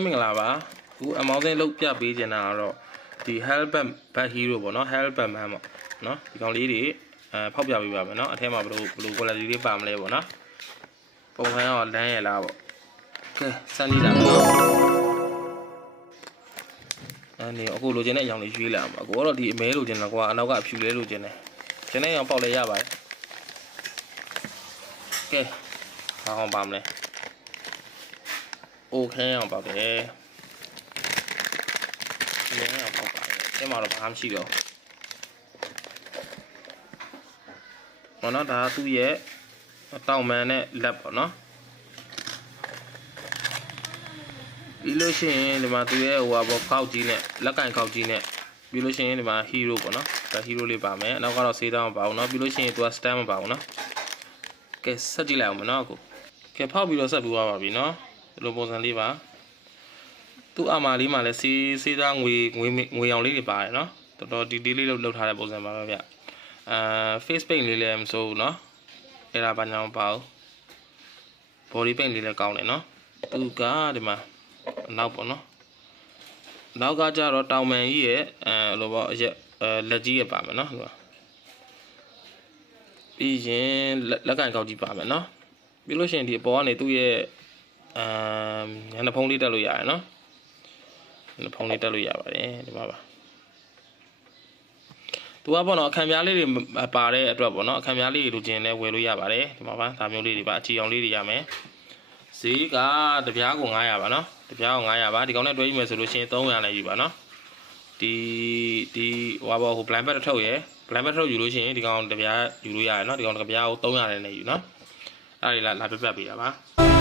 မင်္ဂလာပါအခုအမောင်းစင်းလောက်ပြပေးချင်တာကတော့ဒီ Helbat Bad Hero ပေါ့နော် Helbat Man ပေါ့နော်ဒီကောင်လေးတွေဖောက်ပြပေးပါမယ်နော်အထက်မှာဘယ်လို quality လေးပါမလဲပေါ့နော်ပုံစံတော့လမ်းရလားပေါ့ကဲစမ်းကြည့်လာမယ်နော်အနေအခုလိုချင်တဲ့အကြောင်းလေးရွေးလာမှာအခုကတော့ဒီအမဲလိုချင်တာကွာအနောက်ကအဖြူလေးလိုချင်တယ်ချင်တဲ့အကြောင်းပေါက်လဲရပါတယ်ကဲဘာအောင်ပါမလဲโอเคအောင်ပါပဲဒီနေ့အောင်ပါပါတယ်အဲ့မှာတော့ဘာမှမရှိတော့ဘောနော်ဒါသူ့ရဲ့တောင်မန်နဲ့လက်ပေါ့နော်ပြီးလို့ရှိရင်ဒီမှာသူ့ရဲ့ဟိုဟာပေါ့ခောက်ကြီးနဲ့လက်ကင်ခောက်ကြီးနဲ့ပြီးလို့ရှိရင်ဒီမှာ hero ပေါ့နော်ဒါ hero လေးပါမယ်နောက်ကတော့ဆေးတောင်းမပါဘူးเนาะပြီးလို့ရှိရင်သူက stand မပါဘူးเนาะကဲဆက်ကြည့်လိုက်အောင်မနော်အခုကဲဖောက်ပြီးတော့ဆက်ပြီးသွားပါပြီเนาะဒီလိုပုံစံလေးပါသူ့အမာလေးမှာလည်းစေးသားငွေရောင်လေးတွေပါတယ်เนาะတော်တော်ဒီလေးလောက်ထားတဲ့ပုံစံပါပဲဗျface paint လေးလည်းမစိုးဘူးเนาะအဲ့ဒါဘာညာမပါဘူး body paint လေးလည်းကောင်းတယ်เนาะသူကဒီမှာနောက်ပေါ့เนาะနောက်ကကြတော့တောင်မန်ကြီးရဲ့လိုပေါ့လက်ကြီးရပါမယ်เนาะပြီးရင်လက်ကင်ကောက်ကြီးပါမယ်เนาะပြီးလို့ရှိရင်ဒီအပေါ်ကနေသူ့ရဲ့ညနေဖုံးလေးတက်လို့ရတယ်เนาะညနေဖုံးလေးတက်လို့ရပါတယ်ဒီမှာပါသူကပေါ့နော်အခမ်းပြားလေးတွေပါတဲ့အတွက်ပေါ့နော်အခမ်းပြားလေးတွေလိုချင်လဲဝယ်လို့ရပါတယ်ဒီမှာပါဒါမျိုးလေးတွေပါအချီအောင်လေးတွေရမယ်ဈေးကတပြားကို900ပါနော်တပြားကို900ပါဒီကောင်နဲ့တွဲကြည့်မယ်ဆိုလို့ရှိရင်300နဲ့ယူပါနော်ဒီဟိုပါဟို blind bag ထုတ်ရယ် blind bag ထုတ်ယူလို့ရှိရင်ဒီကောင်တပြားယူလို့ရတယ်နော်ဒီကောင်တပြားကို300နဲ့ယူနော်အဲ့ဒါလာပြပြပေးတာပါ